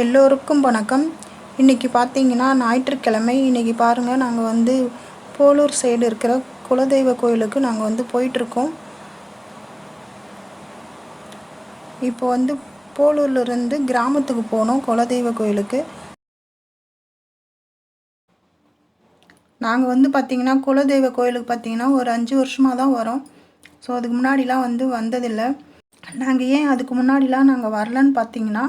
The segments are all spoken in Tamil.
எல்லோருக்கும் வணக்கம். இன்றைக்கி பார்த்தீங்கன்னா ஞாயிற்றுக்கிழமை. இன்றைக்கி பாருங்கள் நாங்கள் வந்து போலூர் சைடு இருக்கிற குலதெய்வ கோயிலுக்கு நாங்கள் வந்து போயிட்டுருக்கோம். இப்போ வந்து போலூர்லேருந்து கிராமத்துக்கு போனோம் குலதெய்வ கோயிலுக்கு. நாங்கள் வந்து பார்த்திங்கன்னா குலதெய்வ கோயிலுக்கு பார்த்திங்கன்னா ஒரு அஞ்சு வருஷமாக தான் வரோம். ஸோ அதுக்கு முன்னாடிலாம் வந்து வந்ததில்லை. நாங்கள் ஏன் அதுக்கு முன்னாடிலாம் நாங்கள் வரலன்னு பார்த்தீங்கன்னா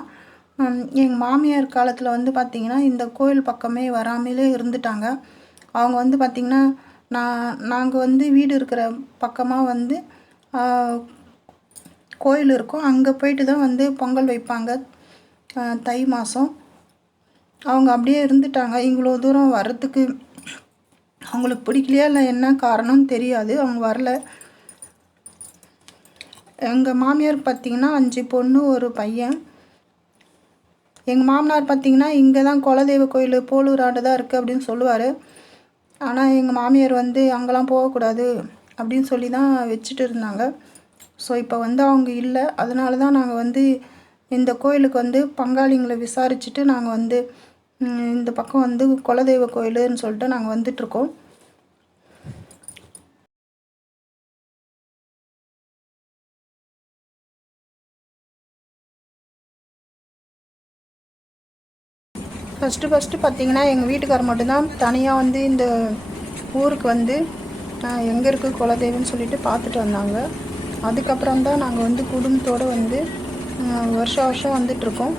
எங்கள் மாமியார் காலத்தில் வந்து பார்த்திங்கன்னா இந்த கோயில் பக்கமே வராமலே இருந்துட்டாங்க. அவங்க வந்து பார்த்திங்கன்னா நான் நாங்கள் வந்து வீடு இருக்கிற பக்கமாக வந்து கோயில் இருக்கும். அங்கே போயிட்டு தான் வந்து பொங்கல் வைப்பாங்க. தை மாதம் அவங்க அப்படியே இருந்துட்டாங்க. இவ்வளோ தூரம் வர்றதுக்கு அவங்களுக்கு பிடிக்கலையா இல்லை என்ன காரணம் தெரியாது. அவங்க வரல. எங்கள் மாமியார் பார்த்திங்கன்னா அஞ்சு பொண்ணு ஒரு பையன். எங்கள் மாமனார் பார்த்திங்கன்னா இங்கே தான் குலதெய்வ கோயில் போலூராண்டு தான் இருக்குது அப்படின்னு சொல்லுவார். ஆனால் எங்கள் மாமியார் வந்து அங்கெல்லாம் போகக்கூடாது அப்படின்னு சொல்லி தான் வச்சுட்டு இருந்தாங்க. ஸோ இப்போ வந்து அவங்க இல்லை. அதனால தான் நாங்கள் வந்து இந்த கோயிலுக்கு வந்து பங்காளிங்களை விசாரிச்சுட்டு நாங்கள் வந்து இந்த பக்கம் வந்து குலதெய்வ கோயிலுன்னு சொல்லிட்டு நாங்கள் வந்துட்டுருக்கோம் ஃபஸ்ட்டு ஃபஸ்ட்டு பார்த்தீங்கன்னா எங்கள் வீட்டுக்கார் மட்டும்தான் தனியாக வந்து இந்த ஊருக்கு வந்து எங்கே இருக்குது குலதெய்வம்னு சொல்லிட்டு பார்த்துட்டு வந்தாங்க. அதுக்கப்புறம் தான் நாங்கள் வந்து குடும்பத்தோடு வந்து வருஷம் வருஷம் வந்துட்டுருக்கோம்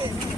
Okay.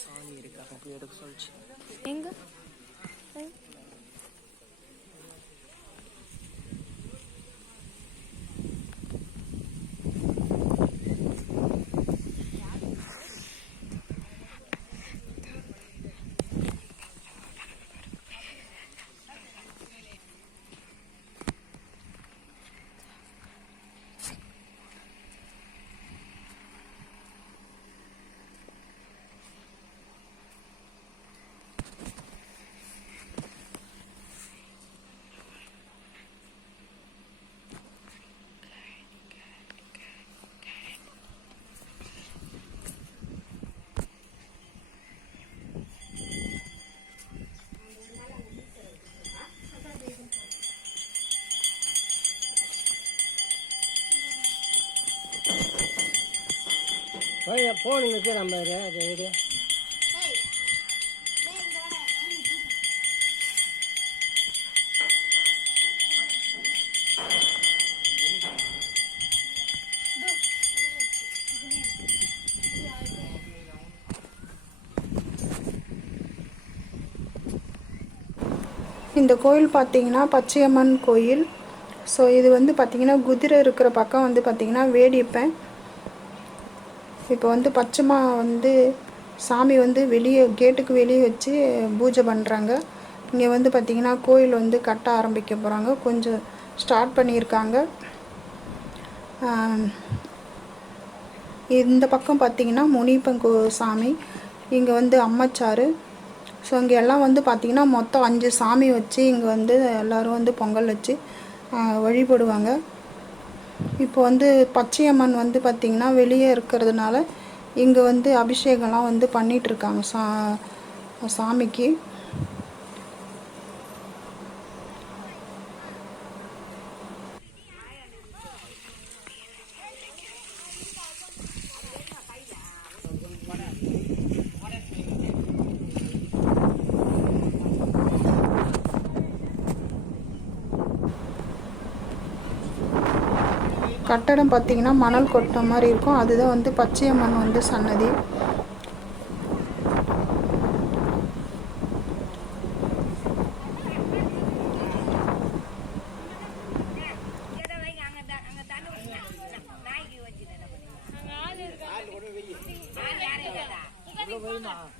சாமி இருக்காங்க அப்படி எடுக்க சொல்லிச்சு? எங்க? போன் வச்சு நம்ம அது வீடியோ இந்த கோயில் பார்த்தீங்கன்னா பச்சையம்மன் கோயில். ஸோ இது வந்து பார்த்திங்கன்னா குதிரை இருக்கிற பக்கம் வந்து பார்த்திங்கன்னா வேடிப்பேன். இப்போ வந்து பச்சைமா வந்து சாமி வந்து வெளியே கேட்டுக்கு வெளியே வச்சு பூஜை பண்ணுறாங்க இங்கே வந்து பார்த்திங்கன்னா கோயில் வந்து கட்ட ஆரம்பிக்க போகிறாங்க கொஞ்சம் ஸ்டார்ட் பண்ணியிருக்காங்க. இந்த பக்கம் பார்த்திங்கன்னா முனிப்பன் கோ சாமி இங்கே வந்து அம்மச்சாறு. ஸோ இங்கே எல்லாம் வந்து பார்த்திங்கன்னா மொத்தம் அஞ்சு சாமி வச்சு இங்கே வந்து எல்லோரும் வந்து பொங்கல் வச்சு வழிபடுவாங்க. இப்போ வந்து பச்சையம்மன் வந்து பார்த்திங்கன்னா வெளியே இருக்கிறதுனால இங்கே வந்து அபிஷேகம்லாம் வந்து பண்ணிகிட்ருக்காங்க சா சாமிக்கு. கட்டடம் பார்த்திங்கன்னா மணல் கொட்டின மாதிரி இருக்கும். அதுதான் வந்து பச்சையம்மன் வந்து சன்னதி. Thank you.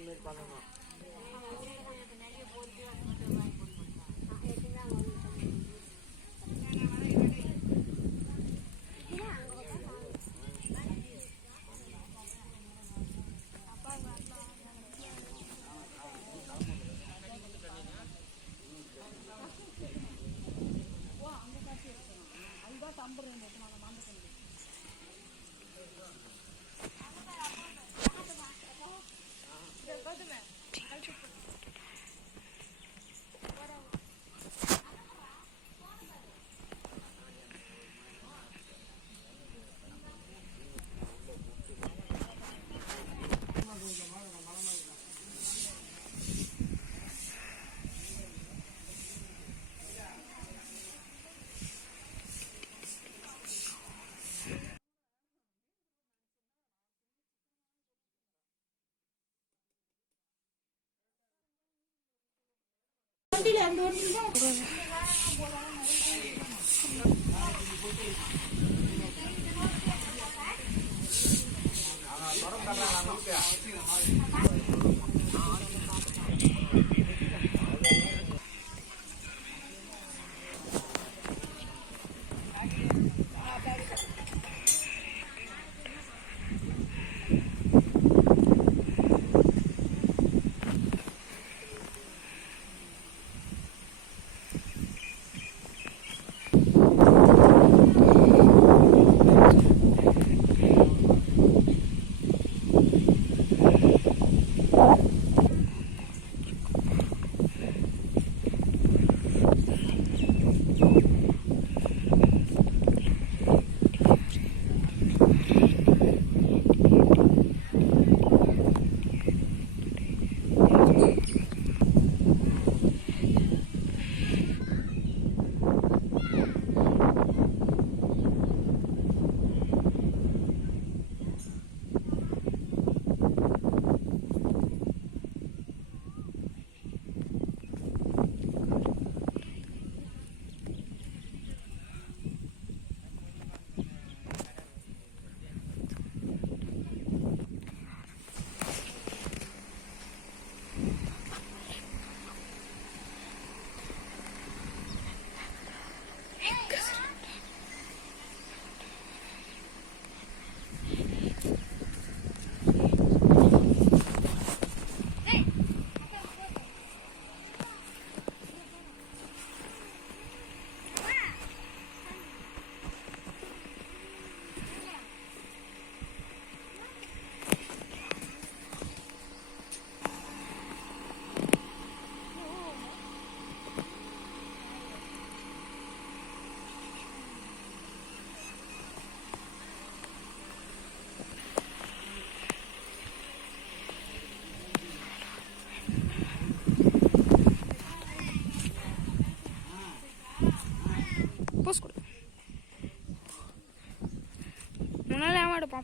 সামনের পালানো Pilihan.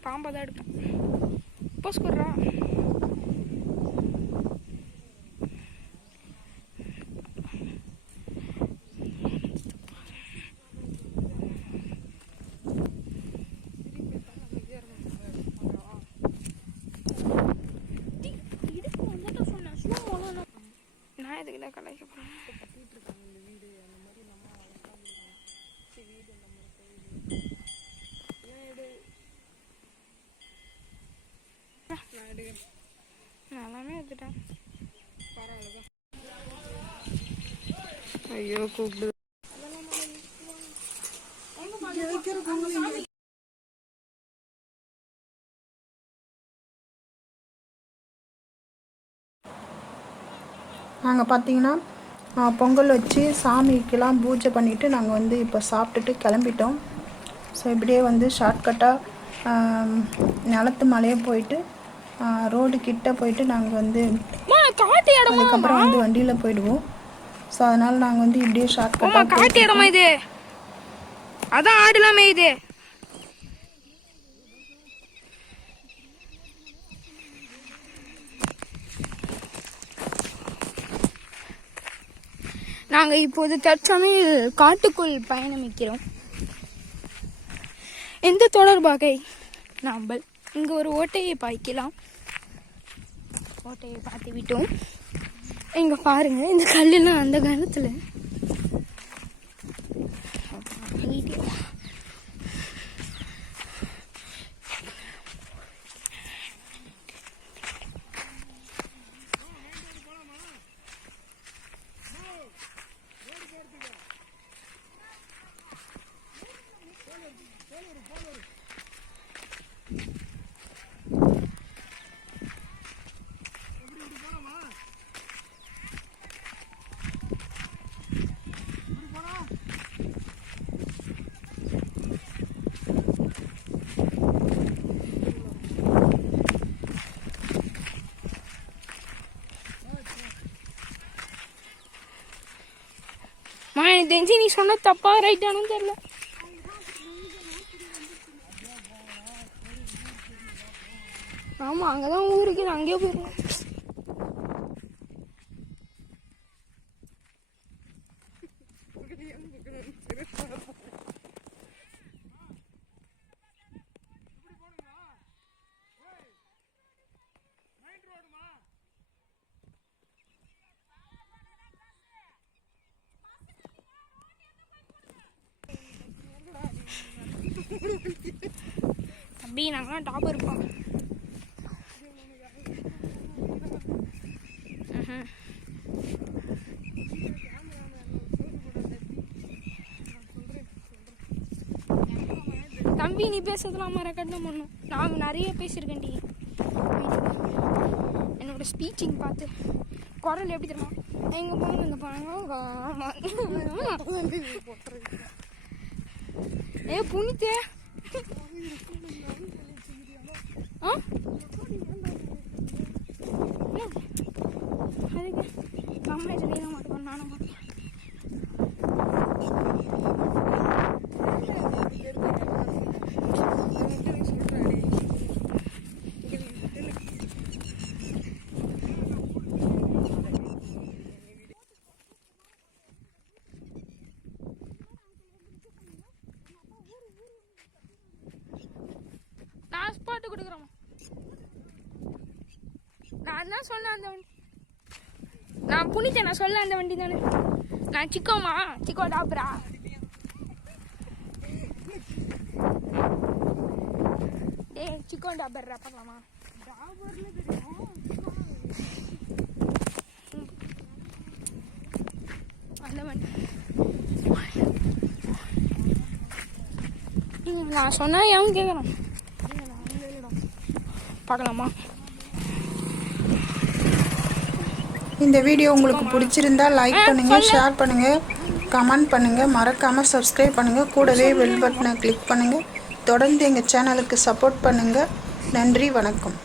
பாம்பை தான் எடுப்பேன். போஸ் கொடுறா நான் எதுக்கிட்ட கலாய்க்க போகிறேன் நான் ஐயோ கூப்பிடு நாங்கள் பார்த்தீங்கன்னா பொங்கல் வச்சு சாமிக்கெல்லாம் பூஜை பண்ணிவிட்டு நாங்கள் வந்து இப்போ சாப்பிட்டுட்டு கிளம்பிட்டோம். ஸோ இப்படியே வந்து ஷார்ட்கட்டாக நிலத்து மலையே போயிட்டு ரோடு கிட்ட போயிட்டு நாங்கள் வந்து அதுக்கப்புறம் வந்து வண்டியில் போயிடுவோம். ஸோ அதனால் நாங்கள் வந்து இப்படியே அம்மா ஷார்ட்கட்டாக காட்டு இடமா இது? அதான் ஆடுலாம் மேயுது நாங்கள் இப்போது தற்சமயம் காட்டுக்குள் பயணமிக்கிறோம் எந்த தொடர்பாக? நாம்பல் இங்கே ஒரு ஓட்டையை பாய்க்கலாம். ஓட்டையை பார்த்து விட்டோம். இங்கே பாருங்கள் இந்த கல்லெல்லாம் அந்த காலத்துல. தெரிஞ்சு நீ சொன்ன தப்பா ரைட்டானு தெரியல. ஆமா அங்கதான் ஊருக்கு நான் அங்கேயே போயிருக்கேன் தம்பி நாங்களாம் டாப் இருப்போம். தம்பி நீ பேசுறதுலாம் ரெக்கார்ட் தான் பண்ணும் நான் நிறைய பேசியிருக்கேன் டி என்னோட ஸ்பீச்சிங் பார்த்து. குரல் எப்படி தெரியுமா? எங்க போனோம் இங்க போனாங்க ஏ புனித்தே ஆ? அதுக்கு அம்மா இதை நீ நானும் மாட்டேன் நான் தான் சொன்னேன் அந்த வண்டி. நான் புனித நான் சொல்ல அந்த வண்டி தானே. நான் சிக்கோமா? சிக்கோ டாப்ரா டேய் சிக்கோ டாபர்ரா பார்க்கலாமா? அந்த வண்டி. நான் சொன்னா எவன் கேட்குறான் பார்க்கலாமா? இந்த வீடியோ உங்களுக்கு பிடிச்சிருந்தா லைக் பண்ணுங்க ஷேர் பண்ணுங்க கமெண்ட் பண்ணுங்க. மறக்காம சப்ஸ்கிரைப் பண்ணுங்க. கூடவே பெல் பட்டனை கிளிக் பண்ணுங்க. தொடர்ந்து எங்கள் சேனலுக்கு சப்போர்ட் பண்ணுங்க. நன்றி வணக்கம்.